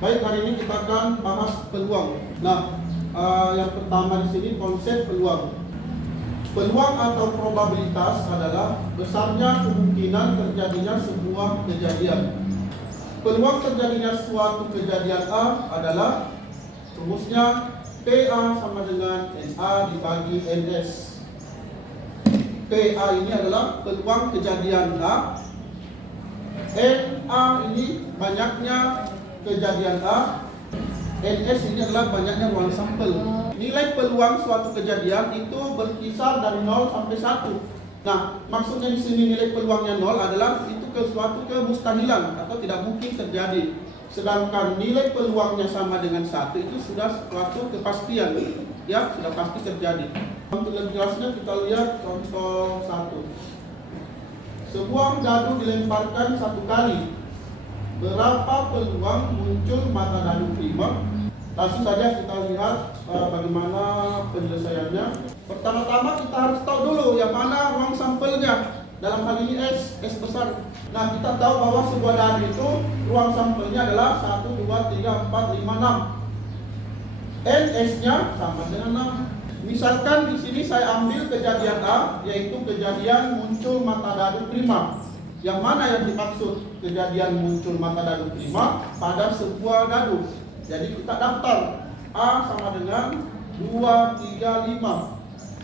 Baik, hari ini kita akan bahas peluang. Nah, yang pertama di sini konsep peluang. Peluang atau probabilitas adalah besarnya kemungkinan terjadinya sebuah kejadian. Peluang terjadinya suatu kejadian A adalah rumusnya PA sama dengan NA dibagi NS. PA ini adalah peluang kejadian A. NA ini banyaknya kejadian A. NS ini adalah banyaknya ruang sampel. Nilai peluang suatu kejadian itu berkisar dari 0 sampai 1. Nah, maksudnya di sini nilai peluangnya 0 adalah itu suatu kemustahilan atau tidak mungkin terjadi. Sedangkan nilai peluangnya sama dengan 1 itu sudah suatu kepastian, ya, sudah pasti terjadi. Untuk lebih jelasnya kita lihat contoh 1. Sebuah dadu dilemparkan 1 kali. Berapa peluang muncul mata dadu prima? Langsung saja kita lihat bagaimana penyelesaiannya. Pertama-tama kita harus tahu dulu yang mana ruang sampelnya. Dalam hal ini S besar. Nah, kita tahu bahwa sebuah dadu itu ruang sampelnya adalah 1, 2, 3, 4, 5, 6. NS-nya sama dengan 6. Misalkan di sini saya ambil kejadian A, yaitu kejadian muncul mata dadu prima. Yang mana yang dimaksud kejadian muncul mata dadu prima pada sebuah dadu. Jadi kita daftar A sama dengan 2, 3, 5.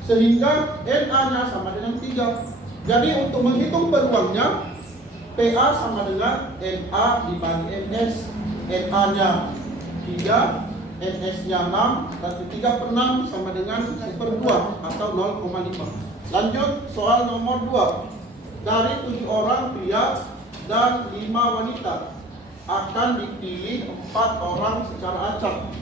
Sehingga NA-nya sama dengan 3. Jadi untuk menghitung peluangnya, PA sama dengan NA dibagi NS. NA-nya 3, NS-nya 6, berarti 3/6 sama dengan 1/2 atau 0,5. Lanjut soal nomor 2. Dari 7 orang pria dan 5 wanita akan dipilih 4 orang secara acak.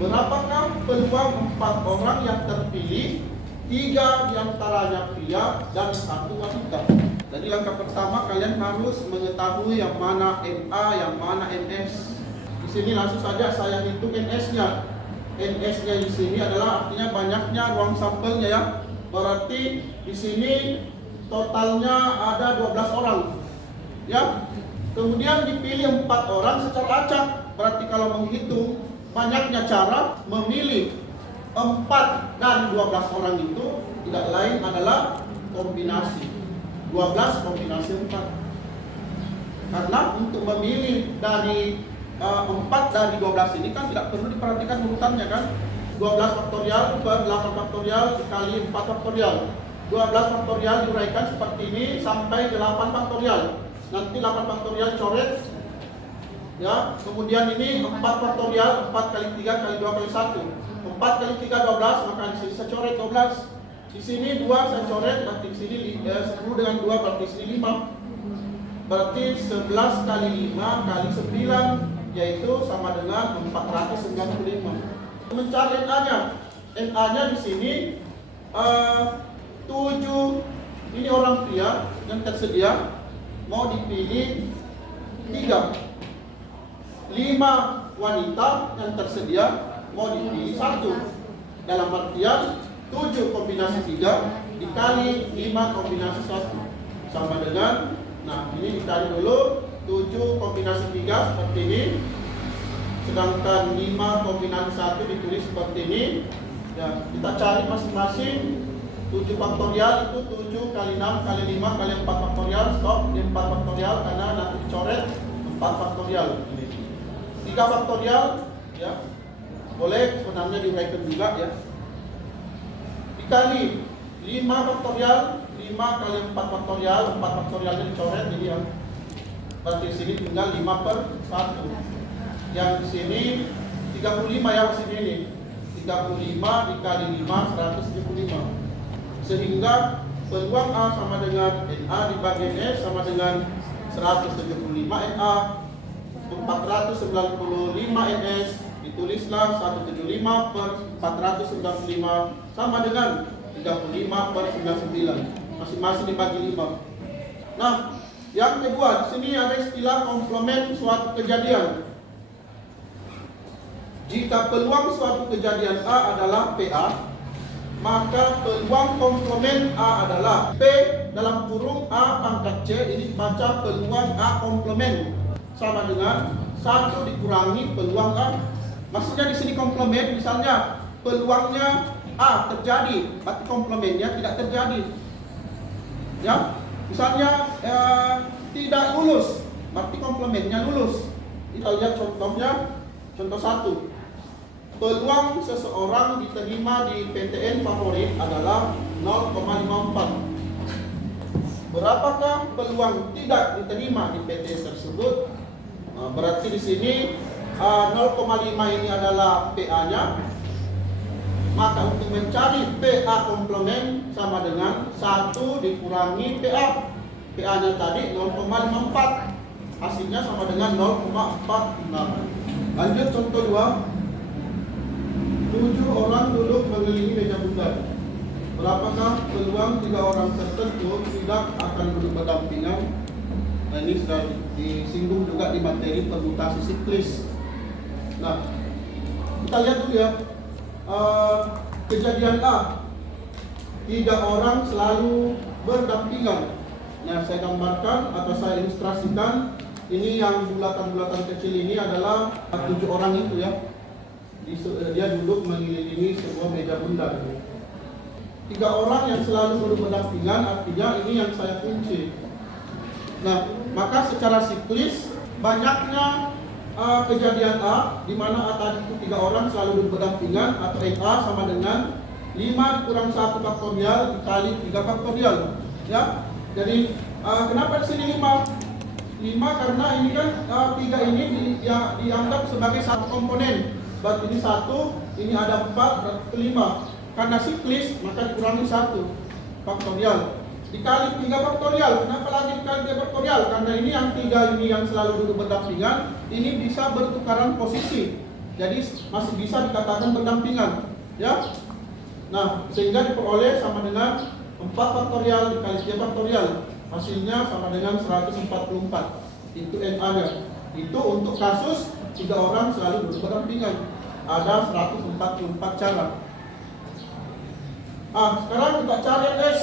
Berapakah peluang 4 orang yang terpilih? 3 diantaranya pria dan 1 wanita. Jadi langkah pertama kalian harus mengetahui yang mana NA, yang mana NS. Di sini langsung saja saya hitung NS-nya. NS-nya di sini adalah artinya banyaknya ruang sampelnya, ya. Berarti di sini totalnya ada 12 orang. Ya. Kemudian dipilih 4 orang secara acak. Berarti kalau menghitung banyaknya cara, memilih 4 dari 12 orang itu tidak lain adalah kombinasi 12 kombinasi 4. Karena untuk memilih dari 4 dari 12 ini kan tidak perlu diperhatikan urutannya, kan. 12 faktorial per 8 faktorial dikali 4 faktorial. 12 faktorial diuraikan seperti ini sampai 8 faktorial. Nanti 8 faktorial coret, ya. Kemudian ini 4 faktorial, 4 kali 3 kali 2 kali 1. 4 kali 3 12, maka di sini saya coret 12. Di sini 2 saya coret, berarti di sini 10 dengan 2 berarti di sini 5. Berarti 11 kali 5 kali 9 yaitu sama dengan 495. Mencari NA-nya. NA-nya di sini 7 ini orang pria yang tersedia, mau dipilih 3. 5 wanita yang tersedia, mau dipilih 1. Dalam artian 7 kombinasi 3 dikali 5 kombinasi 1 sama dengan, nah ini dikali dulu 7 kombinasi 3 seperti ini, sedangkan 5 kombinasi 1 ditulis seperti ini, ya. Kita cari masing-masing. 7 faktorial itu 7 kali 6 kali 5 kali 4 faktorial, stop di 4 faktorial karena nanti dicoret 4 faktorial. 3 faktorial, ya. Boleh sebenarnya diuraikan juga, ya. Dikali 5 faktorial, 5 kali 4 faktorial, 4 faktorialnya dicoret, jadi ya. Berarti di sini tinggal 5/1. Yang di sini 35, ya, di sini ini. 35 dikali 5 175. Sehingga peluang A sama dengan NA dibagi NS sama dengan 175 NA, 495 NS, ditulislah 175 per 495 sama dengan 35 per 99, masing-masing dibagi 5. Nah, yang kedua, di sini ada istilah komplement suatu kejadian. Jika peluang suatu kejadian A adalah PA, maka peluang komplement A adalah P dalam kurung A pangkat C, ini dibaca peluang A komplement sama dengan 1 dikurangi peluang A. Maksudnya di sini komplement, misalnya peluangnya A terjadi, berarti komplementnya tidak terjadi. Ya, misalnya tidak lulus, berarti komplementnya lulus. Kita lihat contohnya, contoh 1. Peluang seseorang diterima di PTN favorit adalah 0,54. Berapakah peluang tidak diterima di PTN tersebut? Berarti di sini 0,5 ini adalah PA-nya. Maka untuk mencari PA komplement sama dengan 1 dikurangi PA. PA-nya tadi 0,54. Hasilnya sama dengan 0,46. Lanjut contoh 2. 7 orang duduk mengelilingi meja bundar. Berapakah peluang 3 orang tertentu tidak akan duduk berdampingan? Nah, ini sudah disinggung juga di materi permutasi siklis. Nah, kita lihat dulu ya. Kejadian A, 3 orang selalu berdampingan. Yang saya gambarkan atau saya ilustrasikan, ini yang bulatan-bulatan kecil ini adalah 7 orang itu ya. Dia duduk mengelilingi sebuah meja bundar. 3 orang yang selalu duduk berdampingan, artinya ini yang saya kunci. Nah, maka secara siklis banyaknya kejadian A, di mana A tadi itu 3 orang selalu duduk berdampingan, atau A sama dengan 5 dikurang 1 faktorial dikali 3 faktorial. Ya, jadi kenapa di sini 5? 5 karena ini kan 3 ini dianggap sebagai satu komponen. Berarti ini 1, ini ada 4, berarti 5. Karena siklis, maka dikurangi 1 faktorial. Dikali 3 faktorial. Kenapa lagi dikali 3 faktorial? Karena ini yang 3 ini yang selalu duduk berdampingan, ini bisa bertukaran posisi. Jadi masih bisa dikatakan berdampingan. Ya. Nah, sehingga diperoleh sama dengan 4 faktorial dikali 3 faktorial. Hasilnya sama dengan 144. Itu NA-nya. Itu untuk kasus 3 orang selalu duduk berdampingan. Ada 144 cara. Sekarang kita cari NS.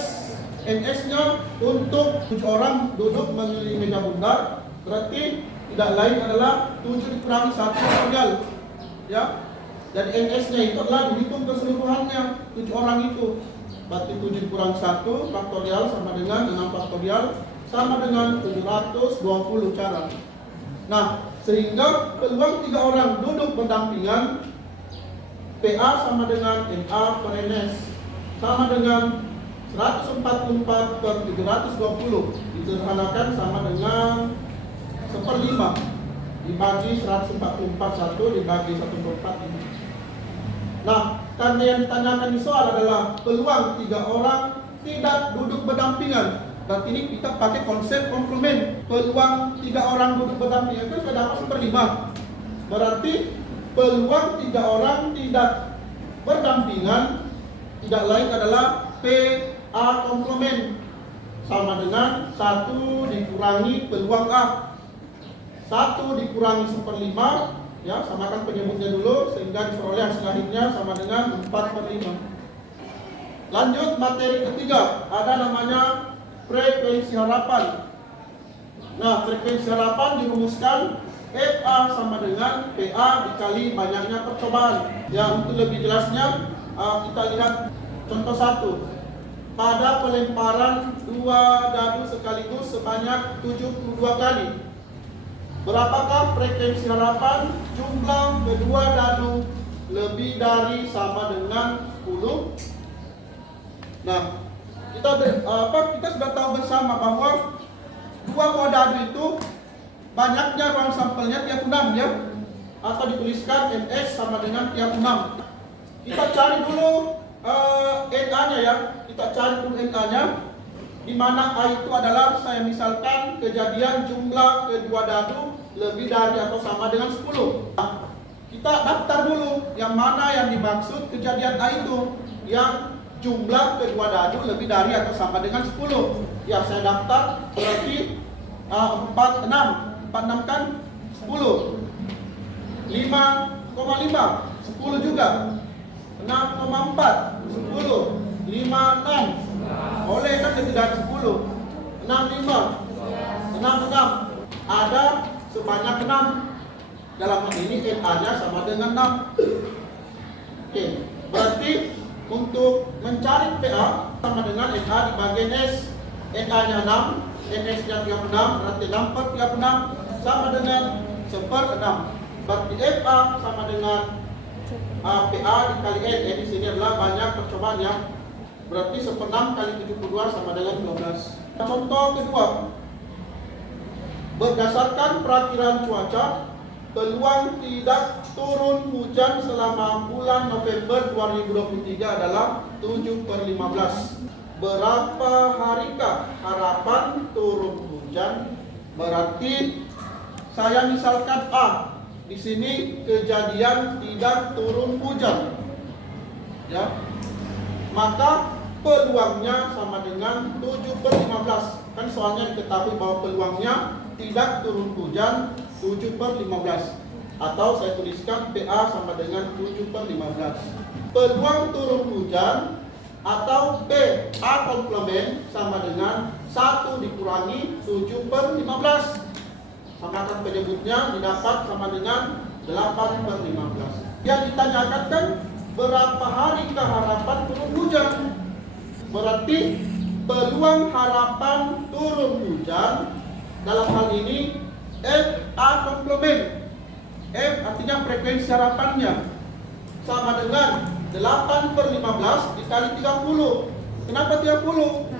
NS-nya untuk 7 orang duduk mengelilingi meja bundar, berarti tidak lain adalah 7 dikurangi 1 faktorial. Ya. Jadi NS-nya itu adalah dihitung keseluruhannya 7 orang itu. Berarti 7 kurang 1 faktorial sama dengan 6 faktorial sama dengan 720 cara. Nah, sehingga peluang 3 orang duduk berdampingan PA sama dengan NA per NS sama dengan 144 per 720. Disederhanakan sama dengan 1/5 dibagi 144 dibagi 1/4 ini. Nah, karena yang ditanyakan di soal adalah peluang 3 orang tidak duduk berdampingan. Berarti ini kita pakai konsep komplement. Peluang 3 orang duduk berdampingan itu sudah dapat 1/5. Berarti peluang 3 orang tidak berdampingan tidak lain adalah PA komplement sama dengan 1 dikurangi peluang A. 1 dikurangi 1/5, ya, samakan penyebutnya dulu sehingga diperoleh hasil akhirnya sama dengan 4/5. Lanjut materi ketiga, ada namanya frekuensi harapan. Nah, frekuensi harapan dirumuskan FA sama dengan PA dikali banyaknya percobaan. Ya, untuk lebih jelasnya kita lihat contoh 1. Pada pelemparan 2 dadu sekaligus sebanyak 72 kali. Berapakah frekuensi harapan jumlah kedua dadu lebih dari sama dengan 10? Nah, kita sudah tahu bersama bahwa 2 buah dadu itu banyaknya ruang sampelnya tiap 6 ya, atau dituliskan NS sama dengan tiap 6. Kita cari dulu NA-nya ya, kita cari dulu NA-nya, di mana A itu adalah saya misalkan kejadian jumlah kedua dadu lebih dari atau sama dengan 10. Nah, kita daftar dulu yang mana yang dimaksud kejadian A itu, yang jumlah kedua dadu lebih dari atau sama dengan 10. Ya, saya daftar berarti 46 kan 10. 5,5 10 juga. 6,4 10. 56 boleh kan lebih dari 10. 65 66 ada sebanyak 6. Dalam hal ini NA-nya sama dengan 6. Oke, berarti untuk mencari PA sama dengan NA dibagi S. NA-nya 6, NS-nya 36, berarti 6 per 36 sama dengan 1/6. Berarti FA sama dengan PA dikali N. Di sini adalah banyak percobaan ya. Berarti 1/6 kali 72 sama dengan 12. Contoh kedua, berdasarkan perakiraan cuaca, peluang tidak turun hujan selama bulan November 2023 adalah 7/15. Berapa harikah harapan turun hujan? Berarti saya misalkan A, di sini kejadian tidak turun hujan, ya. Maka peluangnya sama dengan 7/15. Kan soalnya diketahui bahwa peluangnya tidak turun hujan 7/15. Atau saya tuliskan PA sama dengan 7/15. Peluang turun hujan atau P A komplement sama dengan 1 dikurangi 7/15. Samakan penyebutnya didapat sama dengan 8/15. Yang ditanyakan kan berapa hari harapan turun hujan? Berarti peluang harapan turun hujan dalam hal ini F A komplement. F artinya frekuensi harapannya sama dengan 8/15 dikali 30. Kenapa 30?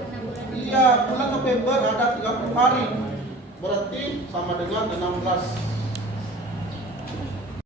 Iya, bulan November ada 30 hari. Berarti sama dengan 16.